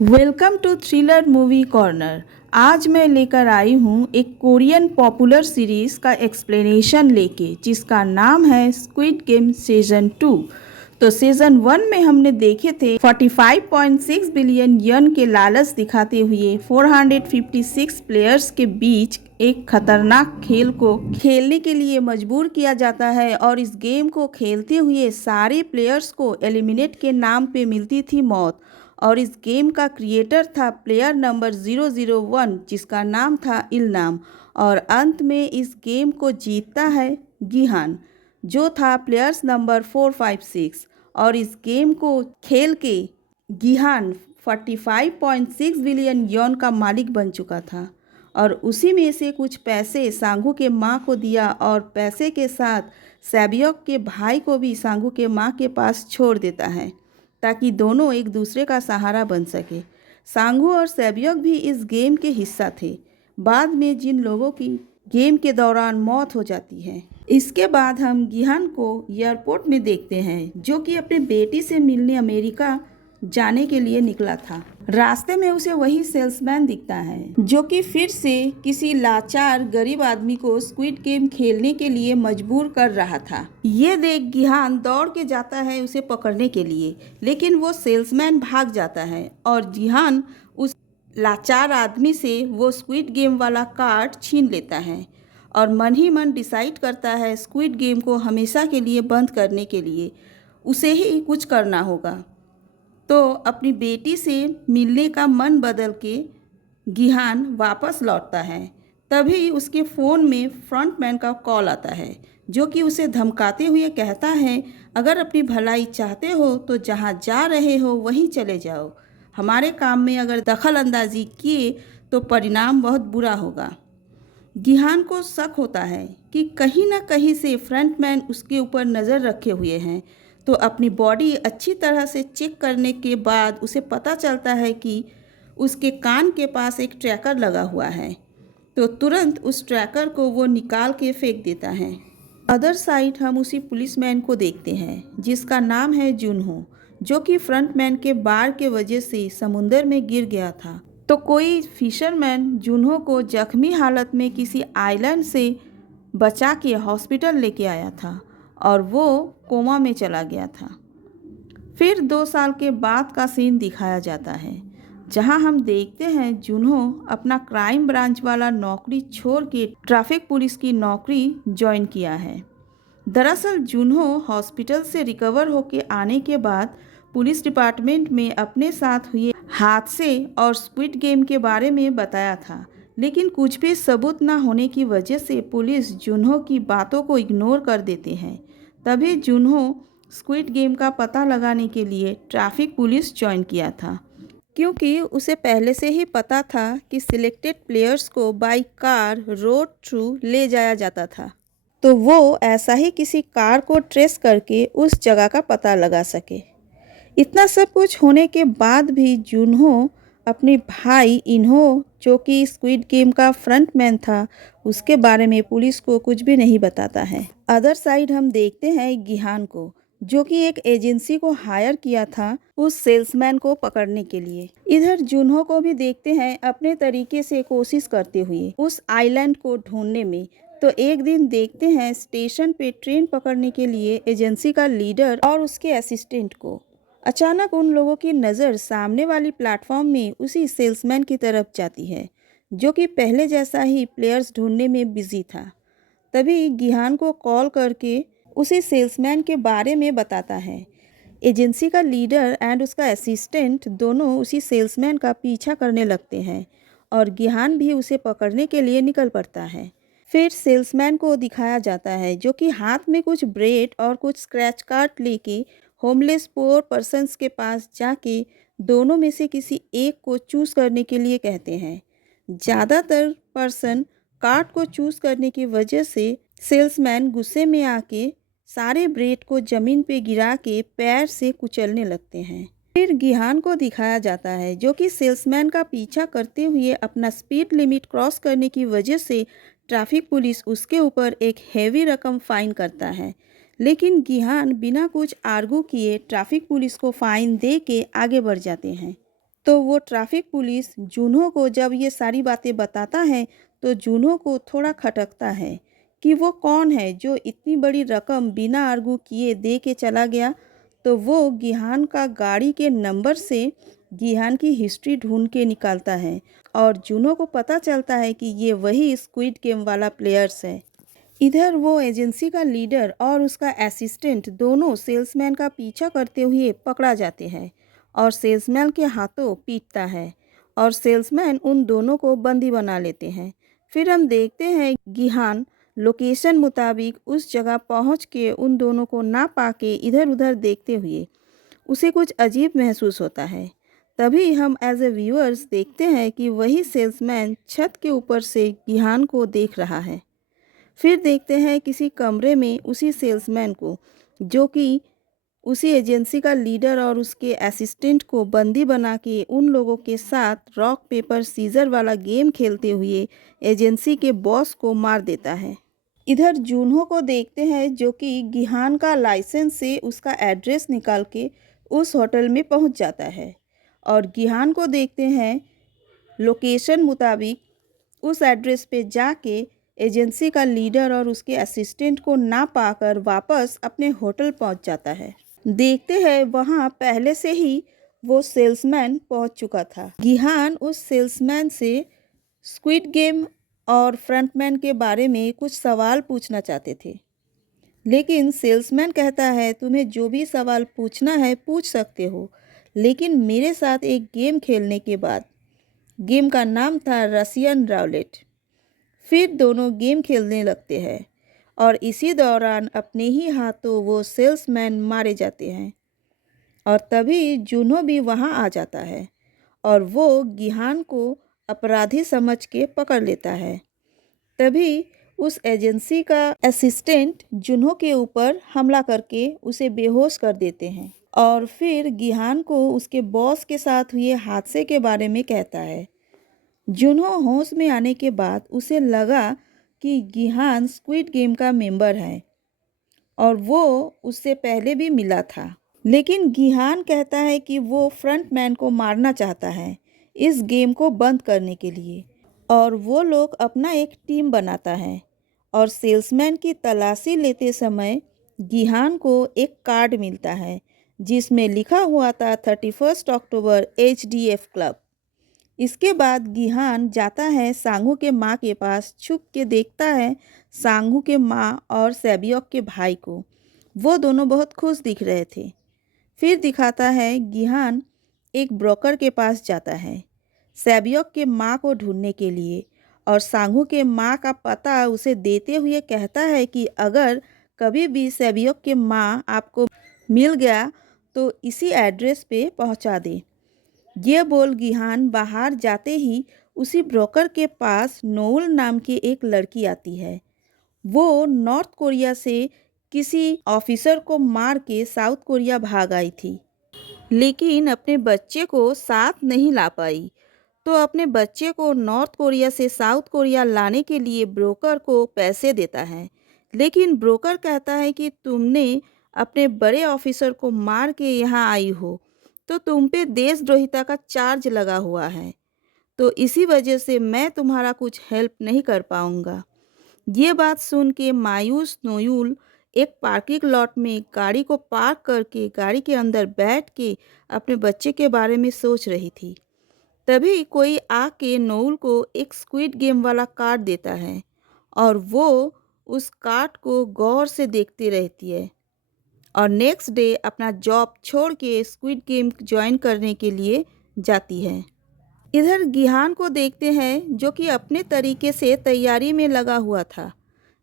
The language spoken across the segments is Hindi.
Welcome to thriller movie corner. आज मैं लेकर आई हूँ एक कोरियन पॉपुलर सीरीज़ का एक्सप्लेनेशन लेके, जिसका नाम है स्क्विड गेम सीजन 2। तो सीजन 1 में हमने देखे थे 45.6 बिलियन यन के लालच दिखाते हुए 456 प्लेयर्स के बीच एक खतरनाक खेल को खेलने के लिए मजबूर किया जाता है, और इस गेम को खेलते हुए सारे प्लेयर्स को एलिमिनेट के नाम पे मिलती थी मौत। और इस गेम का क्रिएटर था प्लेयर नंबर 001, जिसका नाम था इलनाम। और अंत में इस गेम को जीतता है गिहान, जो था प्लेयर्स नंबर 456। और इस गेम को खेल के गिहान 45.6 बिलियन यॉन का मालिक बन चुका था, और उसी में से कुछ पैसे सांगू के माँ को दिया, और पैसे के साथ सैबियोक के भाई को भी सांगू के माँ के पास छोड़ देता है, ताकि दोनों एक दूसरे का सहारा बन सके। सांगू और सैबियोक भी इस गेम के हिस्सा थे। बाद में जिन लोगों की गेम के दौरान मौत हो जाती है। इसके बाद हम गिहान को एयरपोर्ट में देखते हैं, जो कि अपने बेटी से मिलने अमेरिका जाने के लिए निकला था। रास्ते में उसे वही सेल्समैन दिखता है, जो कि फिर से किसी लाचार गरीब आदमी को स्क्विड गेम खेलने के लिए मजबूर कर रहा था। ये देख गिहान दौड़ के जाता है उसे पकड़ने के लिए, लेकिन वो सेल्समैन भाग जाता है, और गिहान उस लाचार आदमी से वो स्क्विड गेम वाला कार्ड छीन लेता है, और मन ही मन डिसाइड करता है स्क्विड गेम को हमेशा के लिए बंद करने के लिए उसे ही कुछ करना होगा। तो अपनी बेटी से मिलने का मन बदल के गिहान वापस लौटता है। तभी उसके फ़ोन में फ्रंटमैन का कॉल आता है, जो कि उसे धमकाते हुए कहता है, अगर अपनी भलाई चाहते हो तो जहाँ जा रहे हो वहीं चले जाओ। हमारे काम में अगर दखल अंदाजी किए तो परिणाम बहुत बुरा होगा। गिहान को शक होता है कि कहीं ना कहीं से फ्रंटमैन उसके ऊपर नज़र रखे हुए हैं। तो अपनी बॉडी अच्छी तरह से चेक करने के बाद उसे पता चलता है कि उसके कान के पास एक ट्रैकर लगा हुआ है। तो तुरंत उस ट्रैकर को वो निकाल के फेंक देता है। अदर साइड हम उसी पुलिसमैन को देखते हैं, जिसका नाम है जुनहो, जो कि फ्रंटमैन के बार के वजह से समुंदर में गिर गया था। तो कोई फिशरमैन जुनहो को जख्मी हालत में किसी आइलैंड से बचा के हॉस्पिटल लेके आया था, और वो कोमा में चला गया था। फिर 2 साल के बाद का सीन दिखाया जाता है, जहां हम देखते हैं जुनहो अपना क्राइम ब्रांच वाला नौकरी छोड़ के ट्रैफिक पुलिस की नौकरी ज्वाइन किया है। दरअसल जुनहो हॉस्पिटल से रिकवर होके आने के बाद पुलिस डिपार्टमेंट में अपने साथ हुए हादसे और स्क्विड गेम के बारे में बताया था, लेकिन कुछ भी सबूत ना होने की वजह से पुलिस जुनहो की बातों को इग्नोर कर देते हैं। तभी जुनहो स्क्विड गेम का पता लगाने के लिए ट्रैफिक पुलिस ज्वाइन किया था, क्योंकि उसे पहले से ही पता था कि सिलेक्टेड प्लेयर्स को बाई कार रोड थ्रू ले जाया जाता था। तो वो ऐसा ही किसी कार को ट्रेस करके उस जगह का पता लगा सके। इतना सब कुछ होने के बाद भी जुनहो अपने भाई इन्हो, जो कि स्क्विड गेम का फ्रंटमैन था, उसके बारे में पुलिस को कुछ भी नहीं बताता है। अदर साइड हम देखते हैं गिहान को, जो कि एक एजेंसी को हायर किया था उस सेल्समैन को पकड़ने के लिए। इधर जुनहो को भी देखते हैं अपने तरीके से कोशिश करते हुए उस आइलैंड को ढूंढने में। तो एक दिन देखते हैं स्टेशन पे ट्रेन पकड़ने के लिए एजेंसी का लीडर और उसके असिस्टेंट को। अचानक उन लोगों की नज़र सामने वाली प्लेटफॉर्म में उसी सेल्समैन की तरफ जाती है, जो कि पहले जैसा ही प्लेयर्स ढूंढने में बिजी था। तभी गिहान को कॉल करके उसी सेल्समैन के बारे में बताता है। एजेंसी का लीडर एंड उसका असिस्टेंट दोनों उसी सेल्समैन का पीछा करने लगते हैं, और गिहान भी उसे पकड़ने के लिए निकल पड़ता है। फिर सेल्समैन को दिखाया जाता है, जो कि हाथ में कुछ ब्रेड और कुछ स्क्रैच कार्ड लेके होमलेस पोर पर्सन्स के पास जाके दोनों में से किसी एक को चूज़ करने के लिए कहते हैं। ज़्यादातर पर्सन कार्ड को चूज़ करने की वजह से सेल्समैन गुस्से में आके सारे ब्रेड को ज़मीन पे गिरा के पैर से कुचलने लगते हैं। फिर गिहान को दिखाया जाता है, जो कि सेल्समैन का पीछा करते हुए अपना स्पीड लिमिट क्रॉस करने की वजह से ट्रैफिक पुलिस उसके ऊपर एक हेवी रकम फ़ाइन करता है। लेकिन गिहान बिना कुछ आर्गू किए ट्रैफिक पुलिस को फ़ाइन दे के आगे बढ़ जाते हैं। तो वो ट्रैफिक पुलिस जूनहो को जब ये सारी बातें बताता है तो जूनहो को थोड़ा खटकता है कि वो कौन है जो इतनी बड़ी रकम बिना आर्गू किए दे के चला गया। तो वो गिहान का गाड़ी के नंबर से गिहान की हिस्ट्री ढूंढ के निकालता है और जूनहो को पता चलता है कि ये वही स्क्विड गेम वाला प्लेयर्स है। इधर वो एजेंसी का लीडर और उसका असिस्टेंट दोनों सेल्समैन का पीछा करते हुए पकड़ा जाते हैं और सेल्समैन के हाथों पीटता है और सेल्समैन उन दोनों को बंदी बना लेते हैं। फिर हम देखते हैं गिहान लोकेशन मुताबिक उस जगह पहुंच के उन दोनों को ना पाके इधर उधर देखते हुए उसे कुछ अजीब महसूस होता है। तभी हम एज ए व्यूअर्स देखते हैं कि वही सेल्समैन छत के ऊपर से गिहान को देख रहा है। फिर देखते हैं किसी कमरे में उसी सेल्समैन को जो कि उसी एजेंसी का लीडर और उसके असिस्टेंट को बंदी बना के उन लोगों के साथ रॉक पेपर सीजर वाला गेम खेलते हुए एजेंसी के बॉस को मार देता है। इधर जूनहो को देखते हैं जो कि गिहान का लाइसेंस से उसका एड्रेस निकाल के उस होटल में पहुंच जाता है और गिहान को देखते हैं लोकेशन मुताबिक उस एड्रेस पे जाके एजेंसी का लीडर और उसके असिस्टेंट को ना पाकर वापस अपने होटल पहुंच जाता है। देखते हैं वहां पहले से ही वो सेल्समैन पहुंच चुका था। गिहान उस सेल्समैन से स्क्विड गेम और फ्रंटमैन के बारे में कुछ सवाल पूछना चाहते थे, लेकिन सेल्समैन कहता है तुम्हें जो भी सवाल पूछना है पूछ सकते हो, लेकिन मेरे साथ एक गेम खेलने के बाद। गेम का नाम था रसियन राउलेट। फिर दोनों गेम खेलने लगते हैं और इसी दौरान अपने ही हाथों वो सेल्समैन मारे जाते हैं और तभी जूनहो भी वहाँ आ जाता है और वो गिहान को अपराधी समझ के पकड़ लेता है। तभी उस एजेंसी का असिस्टेंट जूनहो के ऊपर हमला करके उसे बेहोश कर देते हैं और फिर गिहान को उसके बॉस के साथ हुए हादसे के बारे में कहता है। जूनहो होश में आने के बाद उसे लगा कि गिहान स्क्विड गेम का मेंबर है और वो उससे पहले भी मिला था, लेकिन गिहान कहता है कि वो फ्रंटमैन को मारना चाहता है इस गेम को बंद करने के लिए और वो लोग अपना एक टीम बनाता है और सेल्समैन की तलाशी लेते समय गिहान को एक कार्ड मिलता है जिसमें लिखा हुआ था 31 अक्टूबर HDF क्लब। इसके बाद गिहान जाता है सांगू के माँ के पास, छुप के देखता है सांगू के माँ और सैबियोक के भाई को। वो दोनों बहुत खुश दिख रहे थे। फिर दिखाता है गिहान एक ब्रोकर के पास जाता है सैबियोक के माँ को ढूंढने के लिए और सांगू के माँ का पता उसे देते हुए कहता है कि अगर कभी भी सैबियोक के माँ आपको मिल गया तो इसी एड्रेस पे पहुंचा दे। ये बोल गिहान बाहर जाते ही उसी ब्रोकर के पास नोउल नाम की एक लड़की आती है। वो नॉर्थ कोरिया से किसी ऑफिसर को मार के साउथ कोरिया भाग आई थी, लेकिन अपने बच्चे को साथ नहीं ला पाई। तो अपने बच्चे को नॉर्थ कोरिया से साउथ कोरिया लाने के लिए ब्रोकर को पैसे देता है, लेकिन ब्रोकर कहता है कि तुमने अपने बड़े ऑफिसर को मार के यहाँ आई हो तो तुम पे देशद्रोहिता का चार्ज लगा हुआ है, तो इसी वजह से मैं तुम्हारा कुछ हेल्प नहीं कर पाऊँगा। ये बात सुन के मायूस नोयुल एक पार्किंग लॉट में गाड़ी को पार्क करके गाड़ी के अंदर बैठ के अपने बच्चे के बारे में सोच रही थी। तभी कोई आके नोउल को एक स्क्विड गेम वाला कार्ड देता है और वो उस कार्ड को गौर से देखती रहती है और नेक्स्ट डे अपना जॉब छोड़ के स्क्विड गेम ज्वाइन करने के लिए जाती है। इधर गिहान को देखते हैं जो कि अपने तरीके से तैयारी में लगा हुआ था।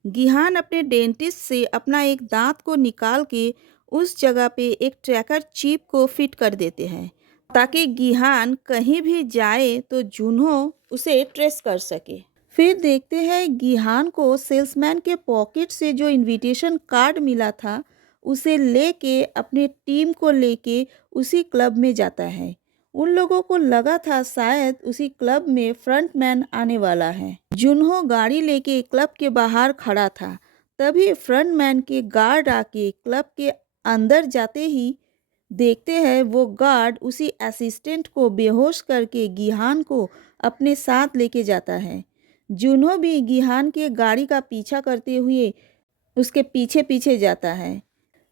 गिहान अपने डेंटिस्ट से अपना एक दांत को निकाल के उस जगह पे एक ट्रैकर चिप को फिट कर देते हैं ताकि गिहान कहीं भी जाए तो जूनहो उसे ट्रेस कर सके। फिर देखते हैं गिहान को सेल्समैन के पॉकेट से जो इनविटेशन कार्ड मिला था उसे लेके अपने टीम को लेके उसी क्लब में जाता है। उन लोगों को लगा था शायद उसी क्लब में फ्रंटमैन आने वाला है। जूनहो गाड़ी लेके क्लब के बाहर खड़ा था, तभी फ्रंटमैन के गार्ड आके क्लब के अंदर जाते ही देखते हैं वो गार्ड उसी असिस्टेंट को बेहोश करके गिहान को अपने साथ लेके जाता है। जुन्हो भी गिहान के गाड़ी का पीछा करते हुए उसके पीछे पीछे जाता है।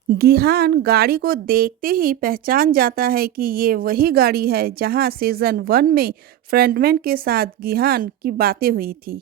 गिहान गाड़ी को देखते ही पहचान जाता है कि ये वही गाड़ी है जहां सीजन 1 में फ्रंटमैन के साथ गिहान की बातें हुई थी।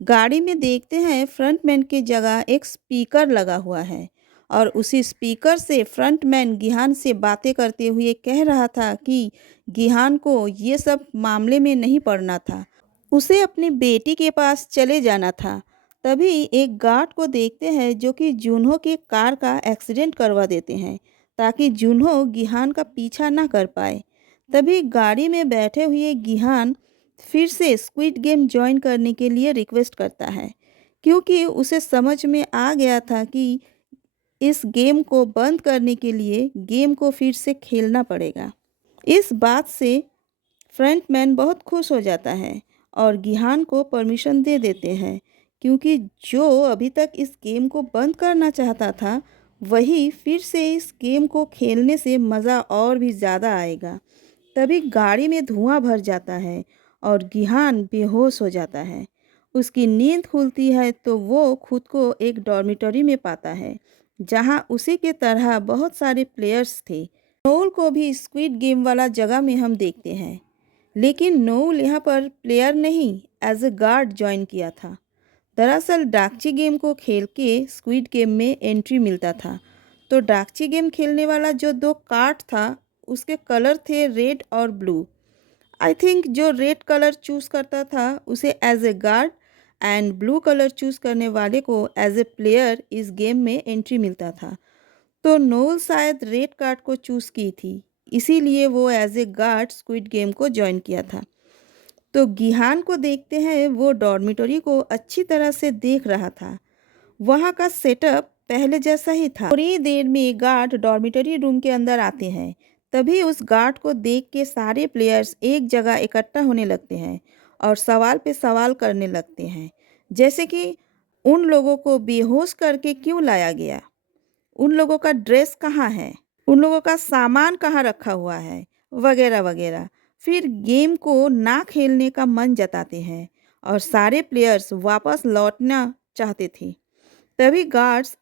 गाड़ी में देखते हैं फ्रंटमैन की जगह एक स्पीकर लगा हुआ है और उसी स्पीकर से फ्रंटमैन गिहान से बातें करते हुए कह रहा था कि गिहान को ये सब मामले में नहीं पड़ना था, उसे अपनी बेटी के पास चले जाना था। तभी एक गार्ड को देखते हैं जो कि जूनहो के कार का एक्सीडेंट करवा देते हैं ताकि जूनहो गिहान का पीछा ना कर पाए। तभी गाड़ी में बैठे हुए गिहान फिर से स्क्विड गेम ज्वाइन करने के लिए रिक्वेस्ट करता है क्योंकि उसे समझ में आ गया था कि इस गेम को बंद करने के लिए गेम को फिर से खेलना पड़ेगा। इस बात से फ्रंटमैन बहुत खुश हो जाता है और गिहान को परमिशन दे देते हैं क्योंकि जो अभी तक इस गेम को बंद करना चाहता था वही फिर से इस गेम को खेलने से मज़ा और भी ज़्यादा आएगा। तभी गाड़ी में धुआं भर जाता है और गिहान बेहोश हो जाता है। उसकी नींद खुलती है तो वो खुद को एक डॉर्मिटरी में पाता है जहां उसी के तरह बहुत सारे प्लेयर्स थे। नोल को भी स्क्विड गेम वाला जगह में हम देखते हैं, लेकिन नोल यहाँ पर प्लेयर नहीं एज ए गार्ड ज्वाइन किया था। दरअसल डाकची गेम को खेल के स्क्विड गेम में एंट्री मिलता था। तो डाकची गेम खेलने वाला जो दो कार्ड था उसके कलर थे रेड और ब्लू। आई थिंक जो रेड कलर चूज़ करता था उसे as a guard and blue colour choose करने वाले को एज ए प्लेयर इस गेम में एंट्री मिलता था। तो नोल शायद रेड कार्ड को चूज़ की थी, इसीलिए वो as a guard squid game को ज्वाइन किया था। तो गिहान को देखते हैं वो डॉर्मिटरी को अच्छी तरह से देख रहा था। वहाँ का सेटअप पहले जैसा ही था। थोड़ी देर में गार्ड डॉर्मिटरी रूम के अंदर आते हैं। तभी उस गार्ड को देख के सारे प्लेयर्स एक जगह इकट्ठा होने लगते हैं और सवाल पे सवाल करने लगते हैं, जैसे कि उन लोगों को बेहोश करके क्यों लाया गया, उन लोगों का ड्रेस कहाँ है, उन लोगों का सामान कहाँ रखा हुआ है, वगैरह वगैरह। फिर गेम को ना खेलने का मन जताते हैं और सारे प्लेयर्स वापस लौटना चाहते थे। तभी गार्ड्स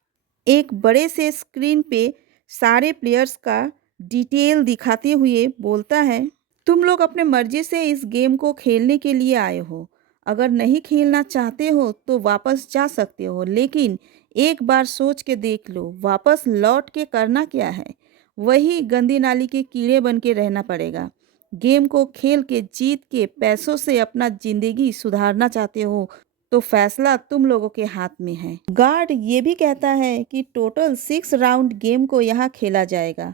एक बड़े से स्क्रीन पे सारे प्लेयर्स का डिटेल दिखाते हुए बोलता है, तुम लोग अपने मर्जी से इस गेम को खेलने के लिए आए हो। अगर नहीं खेलना चाहते हो तो वापस जा सकते हो, लेकिन एक बार सोच के देख लो वापस लौट के करना क्या है। वही गंदी नाली के कीड़े बन के रहना पड़ेगा। गेम को खेल के जीत के पैसों से अपना जिंदगी सुधारना चाहते हो तो फैसला तुम लोगों के हाथ में है। गार्ड ये भी कहता है कि टोटल 6 राउंड गेम को यहाँ खेला जाएगा।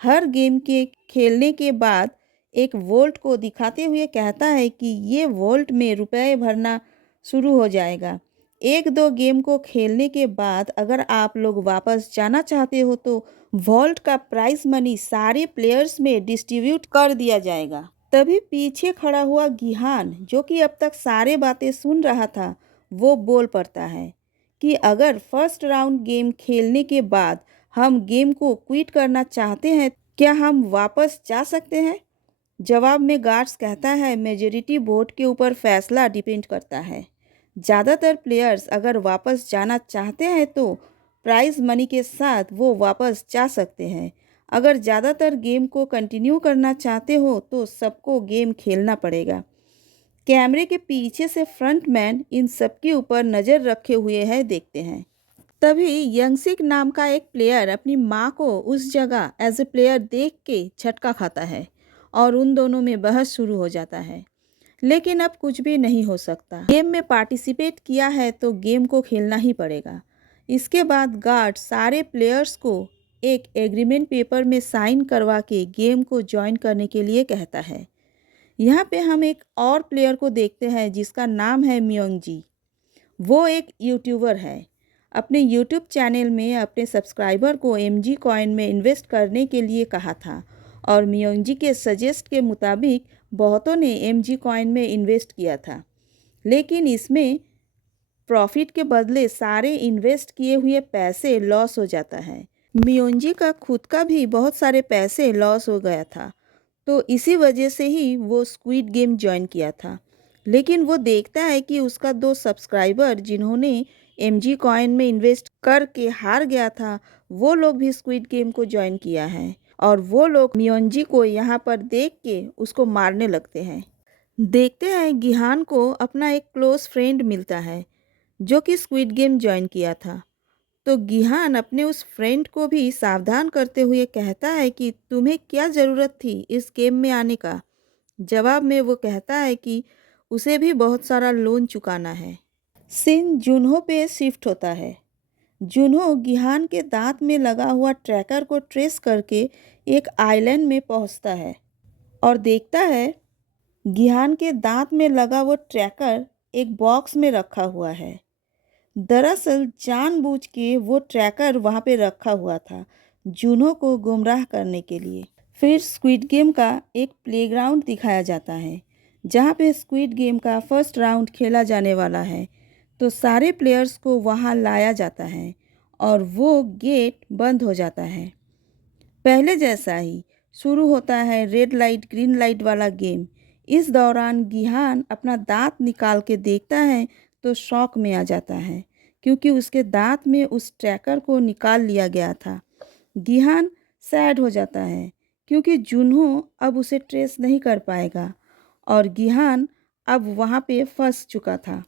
हर गेम के खेलने के बाद एक वोल्ट को दिखाते हुए कहता है कि ये वोल्ट में रुपए भरना शुरू हो जाएगा। एक दो गेम को खेलने के बाद अगर आप लोग वापस जाना चाहते हो तो वॉल्ट का प्राइज मनी सारे प्लेयर्स में डिस्ट्रीब्यूट कर दिया जाएगा। तभी पीछे खड़ा हुआ गिहान जो कि अब तक सारे बातें सुन रहा था वो बोल पड़ता है कि अगर फर्स्ट राउंड गेम खेलने के बाद हम गेम को क्विट करना चाहते हैं क्या हम वापस जा सकते हैं। जवाब में गार्ड्स कहता है मेजॉरिटी वोट के ऊपर फैसला डिपेंड करता है। ज़्यादातर प्लेयर्स अगर वापस जाना चाहते हैं तो प्राइज मनी के साथ वो वापस जा सकते हैं। अगर ज़्यादातर गेम को कंटिन्यू करना चाहते हो तो सबको गेम खेलना पड़ेगा। कैमरे के पीछे से फ्रंटमैन इन सब के ऊपर नज़र रखे हुए है देखते हैं। तभी यंगसिक नाम का एक प्लेयर अपनी माँ को उस जगह एज ए प्लेयर देख के झटका खाता है और उन दोनों में बहस शुरू हो जाता है। लेकिन अब कुछ भी नहीं हो सकता। गेम में पार्टिसिपेट किया है तो गेम को खेलना ही पड़ेगा। इसके बाद गार्ड सारे प्लेयर्स को एक एग्रीमेंट पेपर में साइन करवा के गेम को ज्वाइन करने के लिए कहता है। यहाँ पे हम एक और प्लेयर को देखते हैं जिसका नाम है मियोंग जी। वो एक यूट्यूबर है। अपने यूट्यूब चैनल में अपने सब्सक्राइबर को MG कॉइन में इन्वेस्ट करने के लिए कहा था और मियोंग जी के सजेस्ट के मुताबिक बहुतों ने MG कॉइन में इन्वेस्ट किया था, लेकिन इसमें प्रॉफिट के बदले सारे इन्वेस्ट किए हुए पैसे लॉस हो जाता है। मियोंजी का खुद का भी बहुत सारे पैसे लॉस हो गया था, तो इसी वजह से ही वो स्क्विड गेम ज्वाइन किया था। लेकिन वो देखता है कि उसका दो सब्सक्राइबर जिन्होंने एमजी कॉइन में इन्वेस्ट करके हार गया था, वो लोग भी स्क्विड गेम को ज्वाइन किया है और वो लोग मियोंजी को यहाँ पर देख के उसको मारने लगते हैं। देखते हैं गिहान को अपना एक क्लोज फ्रेंड मिलता है जो कि स्क्विड गेम ज्वाइन किया था। तो गिहान अपने उस फ्रेंड को भी सावधान करते हुए कहता है कि तुम्हें क्या ज़रूरत थी इस गेम में आने का। जवाब में वो कहता है कि उसे भी बहुत सारा लोन चुकाना है। सीन जुन्हो पे शिफ्ट होता है। जुन्हो गिहान के दांत में लगा हुआ ट्रैकर को ट्रेस करके एक आइलैंड में पहुंचता है और देखता है गिहान के दांत में लगा वो ट्रैकर एक बॉक्स में रखा हुआ है। दरअसल जानबूझ के वो ट्रैकर वहाँ पे रखा हुआ था जूनो को गुमराह करने के लिए। फिर स्क्विड गेम का एक प्लेग्राउंड दिखाया जाता है जहाँ पे स्क्विड गेम का फर्स्ट राउंड खेला जाने वाला है। तो सारे प्लेयर्स को वहाँ लाया जाता है और वो गेट बंद हो जाता है। पहले जैसा ही शुरू होता है रेड लाइट ग्रीन लाइट वाला गेम। इस दौरान गिहान अपना दांत निकाल के देखता है तो शॉक में आ जाता है क्योंकि उसके दांत में उस ट्रैकर को निकाल लिया गया था। गिहान सैड हो जाता है क्योंकि जुन्हो अब उसे ट्रेस नहीं कर पाएगा और गिहान अब वहाँ पे फंस चुका था।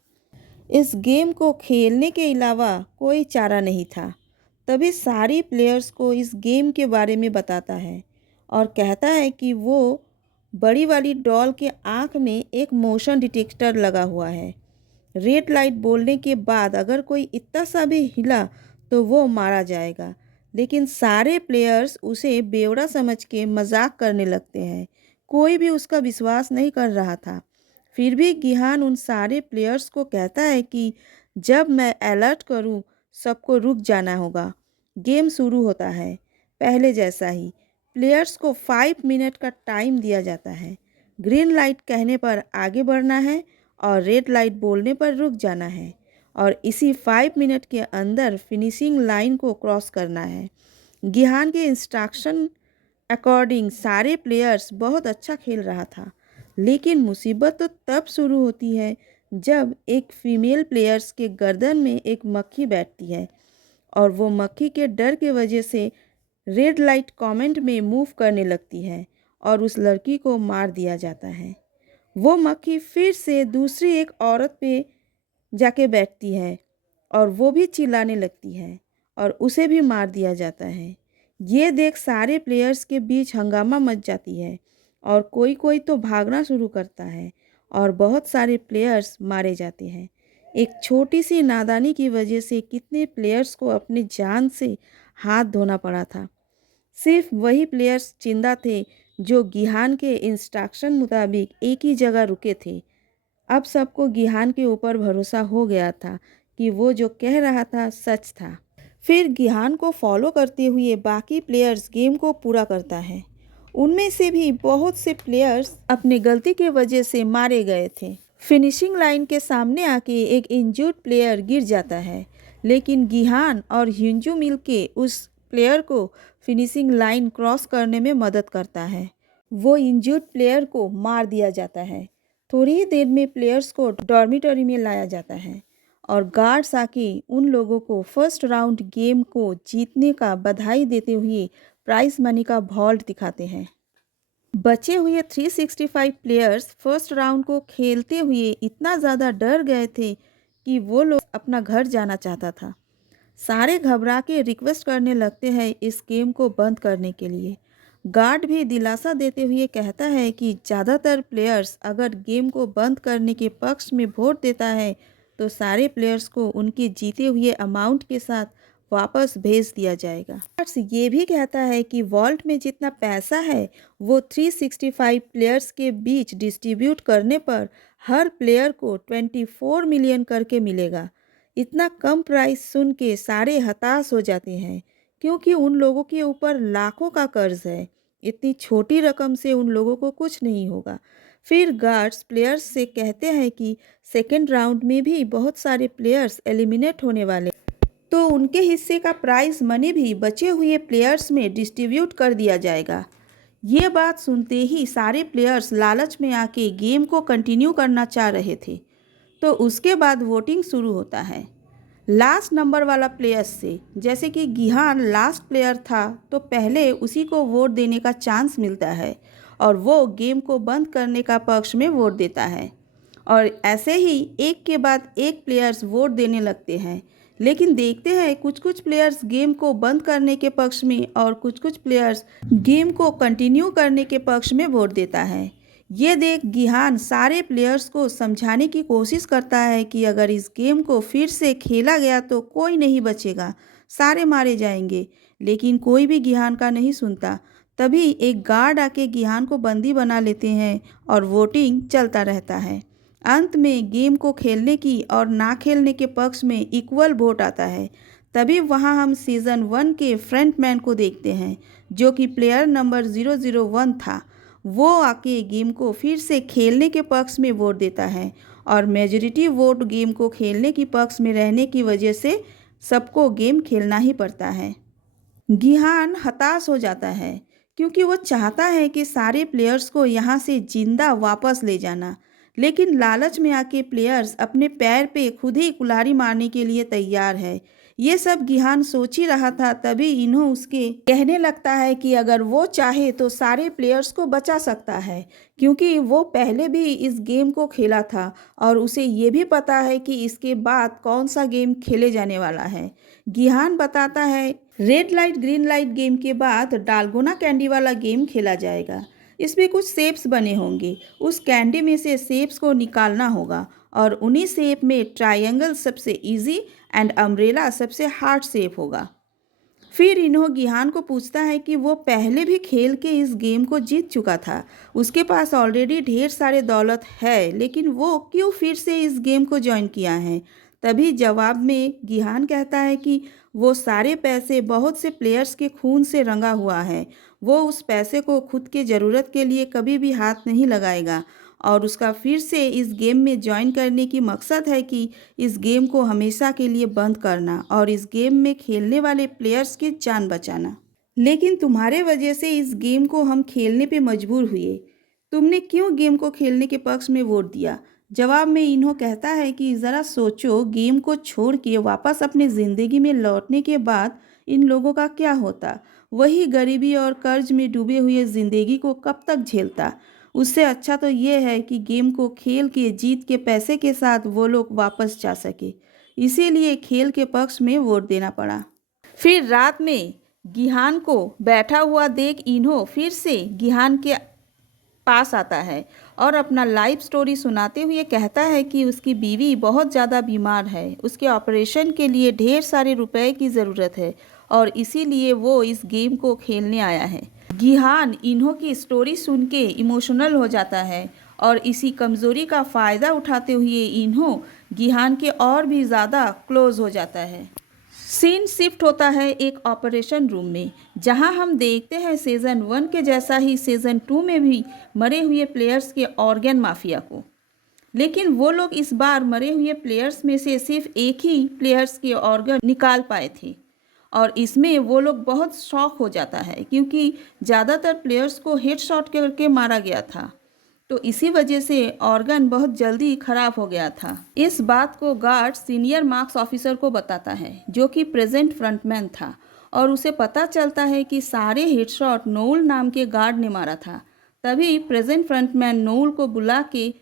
इस गेम को खेलने के अलावा कोई चारा नहीं था। तभी सारी प्लेयर्स को इस गेम के बारे में बताता है और कहता है कि वो बड़ी वाली डॉल के आँख में एक मोशन डिटेक्टर लगा हुआ है। रेड लाइट बोलने के बाद अगर कोई इतना सा भी हिला तो वो मारा जाएगा। लेकिन सारे प्लेयर्स उसे बेवड़ा समझ के मजाक करने लगते हैं। कोई भी उसका विश्वास नहीं कर रहा था। फिर भी गिहान उन सारे प्लेयर्स को कहता है कि जब मैं अलर्ट करूं सबको रुक जाना होगा। गेम शुरू होता है पहले जैसा ही। प्लेयर्स को 5 मिनट का टाइम दिया जाता है। ग्रीन लाइट कहने पर आगे बढ़ना है और रेड लाइट बोलने पर रुक जाना है और इसी 5 मिनट के अंदर फिनिशिंग लाइन को क्रॉस करना है। गिहान के इंस्ट्रक्शन अकॉर्डिंग सारे प्लेयर्स बहुत अच्छा खेल रहा था। लेकिन मुसीबत तो तब शुरू होती है जब एक फीमेल प्लेयर्स के गर्दन में एक मक्खी बैठती है और वो मक्खी के डर के वजह से रेड लाइट कमेंट में मूव करने लगती है और उस लड़की को मार दिया जाता है। वो मक्खी फिर से दूसरी एक औरत पे जाके बैठती है और वो भी चिल्लाने लगती है और उसे भी मार दिया जाता है। ये देख सारे प्लेयर्स के बीच हंगामा मच जाती है और कोई कोई तो भागना शुरू करता है और बहुत सारे प्लेयर्स मारे जाते हैं। एक छोटी सी नादानी की वजह से कितने प्लेयर्स को अपनी जान से हाथ धोना पड़ा था। सिर्फ वही प्लेयर्स जिंदा थे जो गिहान के इंस्ट्रक्शन मुताबिक एक ही जगह रुके थे। अब सबको गिहान के ऊपर भरोसा हो गया था कि वो जो कह रहा था सच था। फिर गिहान को फॉलो करते हुए बाकी प्लेयर्स गेम को पूरा करता है। उनमें से भी बहुत से प्लेयर्स अपनी गलती के वजह से मारे गए थे। फिनिशिंग लाइन के सामने आके एक इंजर्ड प्लेयर गिर जाता है, लेकिन गिहान और हिंजू मिलके उस प्लेयर को फिनिशिंग लाइन क्रॉस करने में मदद करता है। वो इंजर्ड प्लेयर को मार दिया जाता है। थोड़ी ही देर में प्लेयर्स को डॉर्मिटरी में लाया जाता है और गार्ड्स आके उन लोगों को फर्स्ट राउंड गेम को जीतने का बधाई देते हुए प्राइज मनी का वॉल्ट दिखाते हैं। बचे हुए 365 प्लेयर्स फर्स्ट राउंड को खेलते हुए इतना ज़्यादा डर गए थे कि वो लोग अपना घर जाना चाहता था। सारे घबरा के रिक्वेस्ट करने लगते हैं इस गेम को बंद करने के लिए। गार्ड भी दिलासा देते हुए कहता है कि ज़्यादातर प्लेयर्स अगर गेम को बंद करने के पक्ष में वोट देता है तो सारे प्लेयर्स को उनके जीते हुए अमाउंट के साथ वापस भेज दिया जाएगा। गार्ड्स ये भी कहता है कि वॉल्ट में जितना पैसा है वो 365 प्लेयर्स के बीच डिस्ट्रीब्यूट करने पर हर प्लेयर को 24 मिलियन करके मिलेगा। इतना कम प्राइस सुन के सारे हताश हो जाते हैं क्योंकि उन लोगों के ऊपर लाखों का कर्ज है। इतनी छोटी रकम से उन लोगों को कुछ नहीं होगा। फिर गार्ड्स प्लेयर्स से कहते हैं कि सेकेंड राउंड में भी बहुत सारे प्लेयर्स एलिमिनेट होने वाले। तो उनके हिस्से का प्राइज मनी भी बचे हुए प्लेयर्स में डिस्ट्रीब्यूट कर दिया जाएगा। ये बात सुनते ही सारे प्लेयर्स लालच में आके गेम को कंटिन्यू करना चाह रहे थे। तो उसके बाद वोटिंग शुरू होता है लास्ट नंबर वाला प्लेयर्स से। जैसे कि गिहान लास्ट प्लेयर था तो पहले उसी को वोट देने का चांस मिलता है और वो गेम को बंद करने का पक्ष में वोट देता है। और ऐसे ही एक के बाद एक प्लेयर्स वोट देने लगते हैं। लेकिन देखते हैं कुछ कुछ प्लेयर्स गेम को बंद करने के पक्ष में और कुछ कुछ प्लेयर्स गेम को कंटिन्यू करने के पक्ष में वोट देता है। ये देख गिहान सारे प्लेयर्स को समझाने की कोशिश करता है कि अगर इस गेम को फिर से खेला गया तो कोई नहीं बचेगा, सारे मारे जाएंगे। लेकिन कोई भी गिहान का नहीं सुनता। तभी एक गार्ड आके गिहान को बंदी बना लेते हैं और वोटिंग चलता रहता है। अंत में गेम को खेलने की और ना खेलने के पक्ष में इक्वल वोट आता है। तभी वहाँ हम सीज़न 1 के फ्रंटमैन को देखते हैं जो कि प्लेयर नंबर 001 था। वो आके गेम को फिर से खेलने के पक्ष में वोट देता है और मेजॉरिटी वोट गेम को खेलने की पक्ष में रहने की वजह से सबको गेम खेलना ही पड़ता है। गिहान हताश हो जाता है क्योंकि वो चाहता है कि सारे प्लेयर्स को यहाँ से जिंदा वापस ले जाना। लेकिन लालच में आके प्लेयर्स अपने पैर पे खुद ही कुल्हाड़ी मारने के लिए तैयार है। ये सब गिहान सोच ही रहा था तभी इन्हों उसके कहने लगता है कि अगर वो चाहे तो सारे प्लेयर्स को बचा सकता है क्योंकि वो पहले भी इस गेम को खेला था और उसे ये भी पता है कि इसके बाद कौन सा गेम खेले जाने वाला है। गिहान बताता है red light green light game के बाद डालगोना कैंडी वाला गेम खेला जाएगा। इसमें कुछ शेप्स बने होंगे, उस कैंडी में से शेप्स को निकालना होगा और उन्हीं शेप में ट्रायंगल सबसे इजी एंड अम्ब्रेला सबसे हार्ड शेप होगा। फिर इन्हों गिहान को पूछता है कि वो पहले भी खेल के इस गेम को जीत चुका था, उसके पास ऑलरेडी ढेर सारे दौलत है, लेकिन वो क्यों फिर से इस गेम को ज्वाइन किया है। तभी जवाब में गिहान कहता है कि वो सारे पैसे बहुत से प्लेयर्स के खून से रंगा हुआ है। वो उस पैसे को खुद के ज़रूरत के लिए कभी भी हाथ नहीं लगाएगा और उसका फिर से इस गेम में ज्वाइन करने की मकसद है कि इस गेम को हमेशा के लिए बंद करना और इस गेम में खेलने वाले प्लेयर्स की जान बचाना। लेकिन तुम्हारे वजह से इस गेम को हम खेलने पे मजबूर हुए। तुमने क्यों गेम को खेलने के पक्ष में वोट दिया। जवाब में इन्हों कहता है कि ज़रा सोचो, गेम को छोड़ के वापस अपने ज़िंदगी में लौटने के बाद इन लोगों का क्या होता। वही गरीबी और कर्ज में डूबे हुए ज़िंदगी को कब तक झेलता। उससे अच्छा तो ये है कि गेम को खेल के जीत के पैसे के साथ वो लोग वापस जा सके। इसीलिए खेल के पक्ष में वोट देना पड़ा। फिर रात में गिहान को बैठा हुआ देख इन्हों फिर से गिहान के पास आता है और अपना लाइफ स्टोरी सुनाते हुए कहता है कि उसकी बीवी बहुत ज़्यादा बीमार है, उसके ऑपरेशन के लिए ढेर सारे रुपए की ज़रूरत है और इसीलिए वो इस गेम को खेलने आया है। गिहान इन्हों की स्टोरी सुन के इमोशनल हो जाता है और इसी कमज़ोरी का फ़ायदा उठाते हुए इन्हों गिहान के और भी ज़्यादा क्लोज हो जाता है। सीन शिफ्ट होता है एक ऑपरेशन रूम में जहां हम देखते हैं सीज़न 1 के जैसा ही सीज़न 2 में भी मरे हुए प्लेयर्स के ऑर्गन माफिया को। लेकिन वो लोग इस बार मरे हुए प्लेयर्स में से सिर्फ एक ही प्लेयर्स के ऑर्गन निकाल पाए थे और इसमें वो लोग बहुत शॉक हो जाता है क्योंकि ज़्यादातर प्लेयर्स को हेडशॉट करके मारा गया था। तो इसी वजह से ऑर्गन बहुत जल्दी खराब हो गया था। इस बात को गार्ड सीनियर मार्क्स ऑफिसर को बताता है जो कि प्रेजेंट फ्रंटमैन था और उसे पता चलता है कि सारे हेडशॉट नोल नाम के गार्ड ने मारा था। तभी प्रेजेंट फ्रंटमैन नोल को बुला के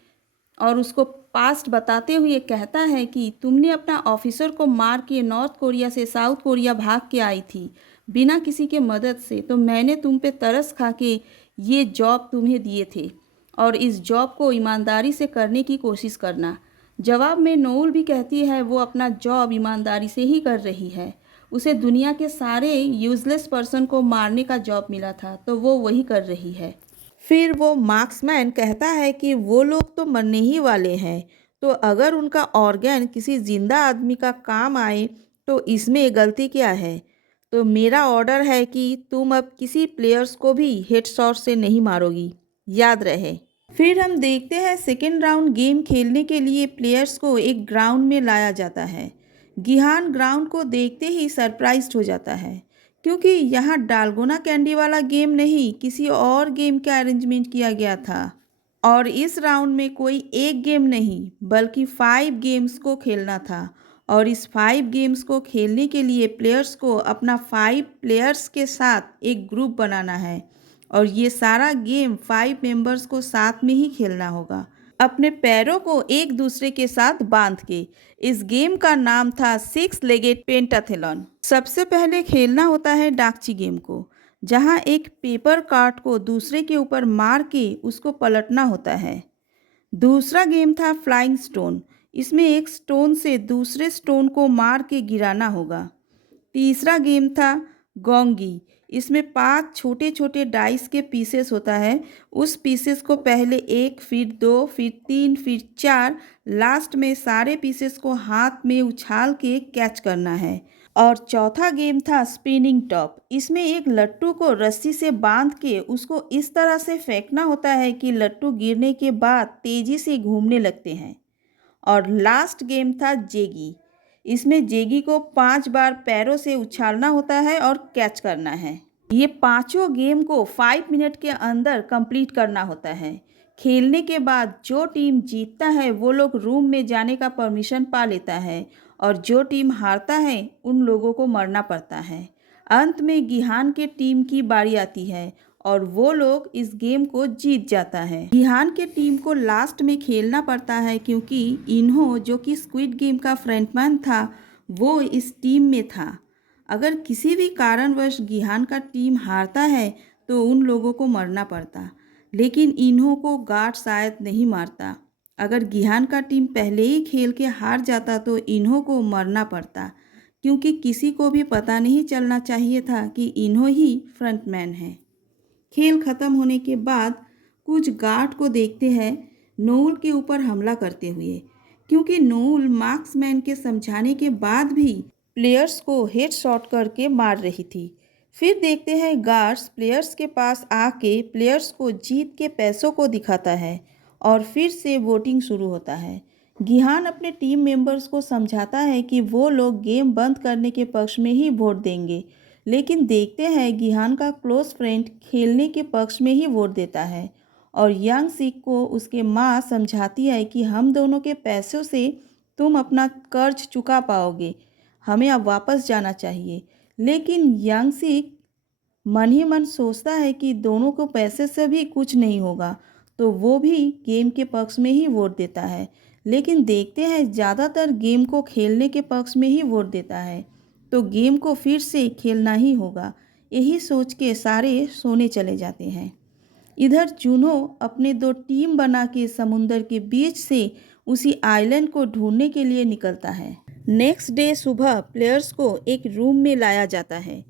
और उसको पास्ट बताते हुए कहता है कि तुमने अपना ऑफिसर को मार के नॉर्थ कोरिया से साउथ कोरिया भाग के आई थी बिना किसी के मदद से, तो मैंने तुम पे तरस खा के ये जॉब तुम्हें दिए थे और इस जॉब को ईमानदारी से करने की कोशिश करना। जवाब में नोल भी कहती है वो अपना जॉब ईमानदारी से ही कर रही है। उसे दुनिया के सारे यूजलेस पर्सन को मारने का जॉब मिला था तो वो वही कर रही है। फिर वो मार्क्समैन कहता है कि वो लोग तो मरने ही वाले हैं, तो अगर उनका ऑर्गन किसी जिंदा आदमी का काम आए तो इसमें गलती क्या है। तो मेरा ऑर्डर है कि तुम अब किसी प्लेयर्स को भी हेडशॉट से नहीं मारोगी, याद रहे। फिर हम देखते हैं सेकेंड राउंड गेम खेलने के लिए प्लेयर्स को एक ग्राउंड में लाया जाता है। गिहान ग्राउंड को देखते ही सरप्राइज्ड हो जाता है क्योंकि यहाँ डालगोना कैंडी वाला गेम नहीं, किसी और गेम का अरेंजमेंट किया गया था। और इस राउंड में कोई एक गेम नहीं बल्कि 5 गेम्स को खेलना था। और इस 5 गेम्स को खेलने के लिए प्लेयर्स को अपना 5 प्लेयर्स के साथ एक ग्रुप बनाना है और ये सारा गेम 5 मेंबर्स को साथ में ही खेलना होगा, अपने पैरों को एक दूसरे के साथ बांध के। इस गेम का नाम था 6 लेगेड पेंटाथेलॉन। सबसे पहले खेलना होता है डाकची गेम को, जहाँ एक पेपर कार्ड को दूसरे के ऊपर मार के उसको पलटना होता है। दूसरा गेम था फ्लाइंग स्टोन। इसमें एक स्टोन से दूसरे स्टोन को मार के गिराना होगा। तीसरा गेम था गोंगी। इसमें 5 छोटे छोटे डाइस के पीसेस होता है। उस पीसेस को पहले 1, फिर 2, फिर 3, फिर 4, लास्ट में सारे पीसेस को हाथ में उछाल के कैच करना है। और चौथा गेम था स्पिनिंग टॉप। इसमें एक लट्टू को रस्सी से बांध के उसको इस तरह से फेंकना होता है कि लट्टू गिरने के बाद तेज़ी से घूमने लगते हैं। और लास्ट गेम था जेगी। इसमें जेगी को 5 बार पैरों से उछालना होता है और कैच करना है। ये पांचों गेम को 5 मिनट के अंदर कंप्लीट करना होता है। खेलने के बाद जो टीम जीतता है वो लोग रूम में जाने का परमिशन पा लेता है और जो टीम हारता है उन लोगों को मरना पड़ता है। अंत में गिहान के टीम की बारी आती है और वो लोग इस गेम को जीत जाता है। गिहान के टीम को लास्ट में खेलना पड़ता है क्योंकि इन्हो जो कि स्क्विड गेम का फ्रंटमैन था वो इस टीम में था। अगर किसी भी कारणवश गिहान का टीम हारता है तो उन लोगों को मरना पड़ता, लेकिन इन्हों को गार्ड शायद नहीं मारता। अगर गिहान का टीम पहले ही खेल के हार जाता तो इन्हों को मरना पड़ता, क्योंकि किसी को भी पता नहीं चलना चाहिए था कि इन्हों ही फ्रंटमैन हैं। खेल खत्म होने के बाद कुछ गार्ड को देखते हैं नोल के ऊपर हमला करते हुए, क्योंकि नोल मार्क्समैन के समझाने के बाद भी प्लेयर्स को हेडशॉट करके मार रही थी। फिर देखते हैं गार्ड्स प्लेयर्स के पास आके प्लेयर्स को जीत के पैसों को दिखाता है और फिर से वोटिंग शुरू होता है। गिहान अपने टीम मेंबर्स को समझाता है कि वो लोग गेम बंद करने के पक्ष में ही वोट देंगे, लेकिन देखते हैं गिहान का क्लोज फ्रेंड खेलने के पक्ष में ही वोट देता है और यंग सिक को उसके माँ समझाती है कि हम दोनों के पैसों से तुम अपना कर्ज चुका पाओगे, हमें अब वापस जाना चाहिए। लेकिन यंग सिक मन ही मन सोचता है कि दोनों को पैसे से भी कुछ नहीं होगा, तो वो भी गेम के पक्ष में ही वोट देता है। लेकिन देखते हैं ज़्यादातर गेम को खेलने के पक्ष में ही वोट देता है, तो गेम को फिर से खेलना ही होगा। यही सोच के सारे सोने चले जाते हैं। इधर जूनो अपने 2 टीम बना के समुंदर के बीच से उसी आइलैंड को ढूंढने के लिए निकलता है। नेक्स्ट डे सुबह प्लेयर्स को एक रूम में लाया जाता है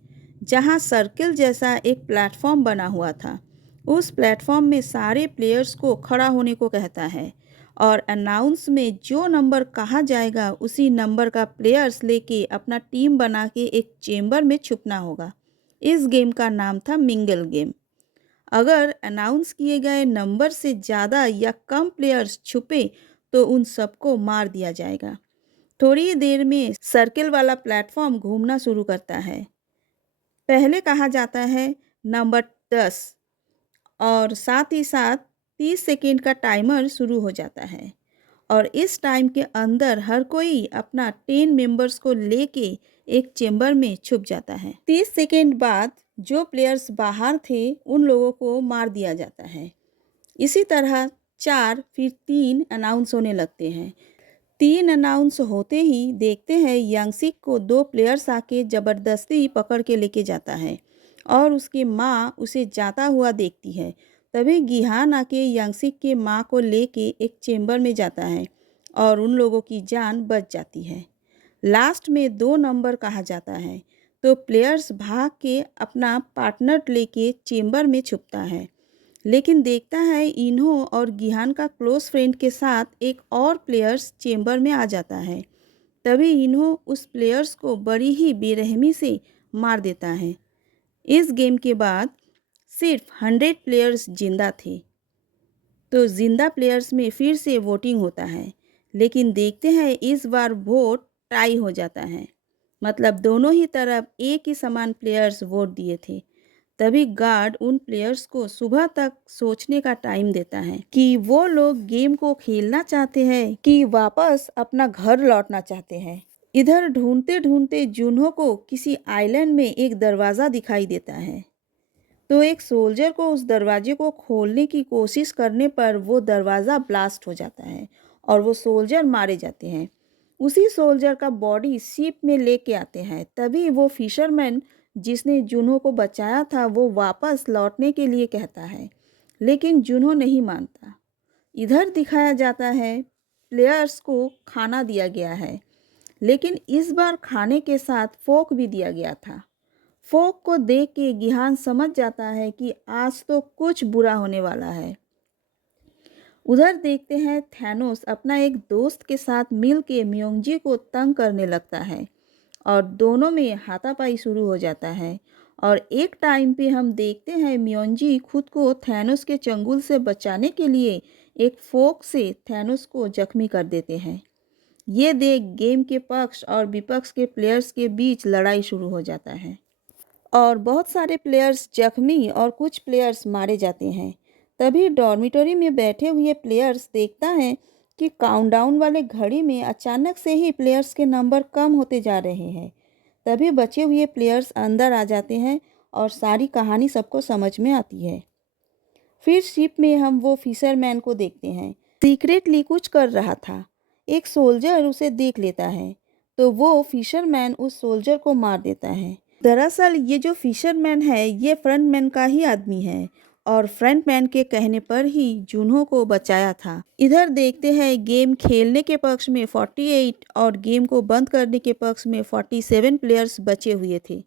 जहां सर्किल जैसा एक प्लेटफॉर्म बना हुआ था। उस प्लेटफॉर्म में सारे प्लेयर्स को खड़ा होने को कहता है और अनाउंस में जो नंबर कहा जाएगा उसी नंबर का प्लेयर्स लेके अपना टीम बना के एक चेम्बर में छुपना होगा। इस गेम का नाम था मिंगल गेम। अगर अनाउंस किए गए नंबर से ज़्यादा या कम प्लेयर्स छुपे तो उन सबको मार दिया जाएगा। थोड़ी देर में सर्किल वाला प्लेटफॉर्म घूमना शुरू करता है। पहले कहा जाता है नंबर 10 और साथ ही साथ 30 सेकेंड का टाइमर शुरू हो जाता है और इस टाइम के अंदर हर कोई अपना 10 मेंबर्स को लेके एक चेम्बर में छुप जाता है। 30 सेकेंड बाद जो प्लेयर्स बाहर थे उन लोगों को मार दिया जाता है। इसी तरह 4 फिर 3 अनाउंस होने लगते हैं। 3 अनाउंस होते ही देखते हैं यंगसिक को 2 प्लेयर्स आके ज़बरदस्ती पकड़ के लेके जाता है और उसकी माँ उसे जाता हुआ देखती है। तभी गिहान आके यंगसिक के माँ को लेके एक चेम्बर में जाता है और उन लोगों की जान बच जाती है। लास्ट में 2 नंबर कहा जाता है तो प्लेयर्स भाग के अपना पार्टनर लेके चेम्बर में छुपता है, लेकिन देखता है इन्हो और गिहान का क्लोज फ्रेंड के साथ एक और प्लेयर्स चेम्बर में आ जाता है। तभी इन्हो उस प्लेयर्स को बड़ी ही बेरहमी से मार देता है। इस गेम के बाद सिर्फ 100 प्लेयर्स जिंदा थे, तो जिंदा प्लेयर्स में फिर से वोटिंग होता है, लेकिन देखते हैं इस बार वोट टाई हो जाता है। मतलब दोनों ही तरफ एक ही समान प्लेयर्स वोट दिए थे। तभी गार्ड उन प्लेयर्स को सुबह तक सोचने का टाइम देता है कि वो लोग गेम को खेलना चाहते हैं कि वापस अपना घर लौटना चाहते हैं। इधर ढूंढते ढूंढते जूनहो को किसी आइलैंड में एक दरवाज़ा दिखाई देता है। तो एक सोल्जर को उस दरवाजे को खोलने की कोशिश करने पर वो दरवाज़ा ब्लास्ट हो जाता है और वो सोल्जर मारे जाते हैं। उसी सोल्जर का बॉडी शिप में लेके आते हैं। तभी वो फिशरमैन जिसने जुन्हो को बचाया था वो वापस लौटने के लिए कहता है, लेकिन जुन्हो नहीं मानता। इधर दिखाया जाता है प्लेयर्स को खाना दिया गया है, लेकिन इस बार खाने के साथ फोक भी दिया गया था। फोक को देख के गिहान समझ जाता है कि आज तो कुछ बुरा होने वाला है। उधर देखते हैं थैनोस अपना एक दोस्त के साथ मिल के म्योंगजी को तंग करने लगता है और दोनों में हाथापाई शुरू हो जाता है। और एक टाइम पे हम देखते हैं म्योंगजी खुद को थैनोस के चंगुल से बचाने के लिए एक फोक से थैनोस को जख्मी कर देते हैं। ये देख गेम के पक्ष और विपक्ष के प्लेयर्स के बीच लड़ाई शुरू हो जाता है और बहुत सारे प्लेयर्स जख्मी और कुछ प्लेयर्स मारे जाते हैं। तभी डॉर्मिटरी में बैठे हुए प्लेयर्स देखता है कि काउंटडाउन वाले घड़ी में अचानक से ही प्लेयर्स के नंबर कम होते जा रहे हैं। तभी बचे हुए प्लेयर्स अंदर आ जाते हैं और सारी कहानी सबको समझ में आती है। फिर शिप में हम वो फिशरमैन को देखते हैं, सीक्रेटली कुछ कर रहा था। एक सोल्जर उसे देख लेता है तो वो फिशरमैन उस सोल्जर को मार देता है। दरअसल ये जो फिशरमैन है ये फ्रंटमैन का ही आदमी है और फ्रंटमैन के कहने पर ही जुन्हो को बचाया था। इधर देखते हैं गेम खेलने के पक्ष में 48 और गेम को बंद करने के पक्ष में 47 प्लेयर्स बचे हुए थे।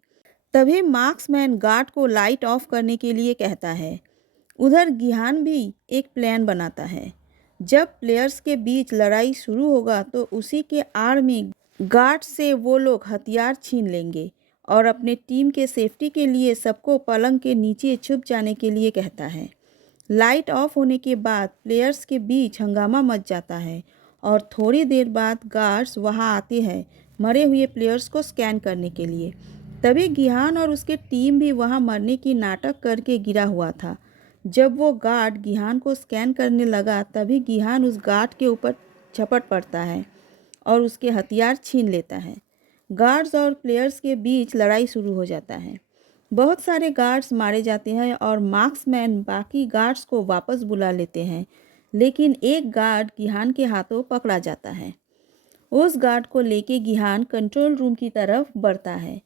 तभी मार्क्समैन गार्ड को लाइट ऑफ करने के लिए कहता है। उधर गिहान भी एक प्लान बनाता है। जब प्लेयर्स के बीच लड़ाई शुरू होगा तो उसी के आड़ में गार्ड से वो लोग हथियार छीन लेंगे और अपने टीम के सेफ्टी के लिए सबको पलंग के नीचे छुप जाने के लिए कहता है। लाइट ऑफ होने के बाद प्लेयर्स के बीच हंगामा मच जाता है और थोड़ी देर बाद गार्ड्स वहां आते हैं मरे हुए प्लेयर्स को स्कैन करने के लिए। तभी गिहान और उसके टीम भी वहां मरने की नाटक करके गिरा हुआ था। जब वो गार्ड गिहान को स्कैन करने लगा तभी गिहान उस गार्ड के ऊपर झपट पड़ता है और उसके हथियार छीन लेता है। गार्ड्स और प्लेयर्स के बीच लड़ाई शुरू हो जाता है। बहुत सारे गार्ड्स मारे जाते हैं और मार्क्समैन बाकी गार्ड्स को वापस बुला लेते हैं, लेकिन एक गार्ड गिहान के हाथों पकड़ा जाता है। उस गार्ड को लेके गिहान कंट्रोल रूम की तरफ बढ़ता है।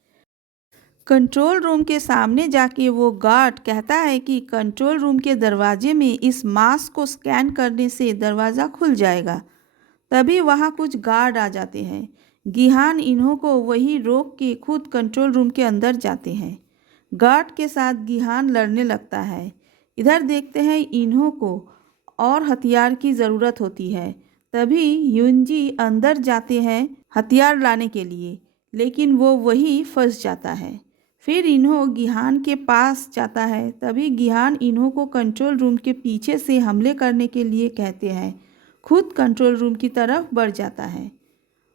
कंट्रोल रूम के सामने जाके वो गार्ड कहता है कि कंट्रोल रूम के दरवाजे में इस मास्क को स्कैन करने से दरवाज़ा खुल जाएगा। तभी वहाँ कुछ गार्ड आ जाते हैं। गिहान इन्हों को वही रोक के खुद कंट्रोल रूम के अंदर जाते हैं। गार्ड के साथ गिहान लड़ने लगता है। इधर देखते हैं इन्हों को और हथियार की ज़रूरत होती है। तभी युनजी अंदर जाते हैं हथियार लाने के लिए, लेकिन वो वही फंस जाता है। फिर इन्हों गिहान के पास जाता है। तभी गिहान इन्हों को कंट्रोल रूम के पीछे से हमले करने के लिए कहते हैं। खुद कंट्रोल रूम की तरफ बढ़ जाता है।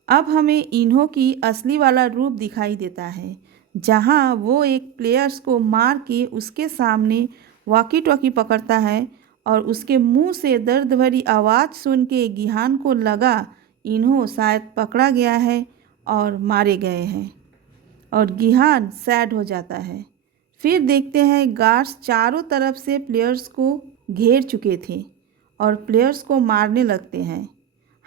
अब हमें इन्हों की असली वाला रूप दिखाई देता है, जहां वो एक प्लेयर्स को मार के उसके सामने वॉकी टॉकी पकड़ता है और उसके मुंह से दर्द भरी आवाज़ सुन के गिहान को लगा इन्हों शायद पकड़ा गया है और मारे गए हैं और गिहान सैड हो जाता है। फिर देखते हैं गार्ड्स चारों तरफ से प्लेयर्स को घेर चुके थे और प्लेयर्स को मारने लगते हैं।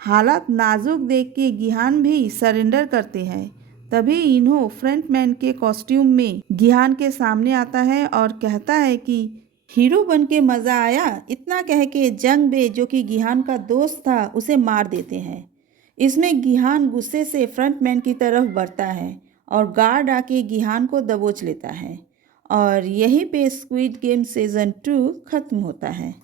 हालात नाजुक देख के गिहान भी सरेंडर करते हैं। तभी इन्हों फ्रंटमैन के कॉस्ट्यूम में गिहान के सामने आता है और कहता है कि हीरो बन के मज़ा आया। इतना कह के जंग बे जो कि गिहान का दोस्त था उसे मार देते हैं। इसमें गिहान गुस्से से फ्रंटमैन की तरफ बढ़ता है और गार्ड आके गिहान को दबोच लेता है और यहीं पे स्क्विड गेम सीज़न 2 ख़त्म होता है।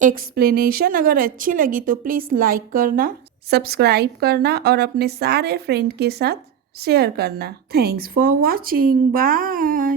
एक्सप्लेनेशन अगर अच्छी लगी तो प्लीज़ लाइक करना, सब्सक्राइब करना और अपने सारे फ्रेंड के साथ शेयर करना। Thanks for watching, bye.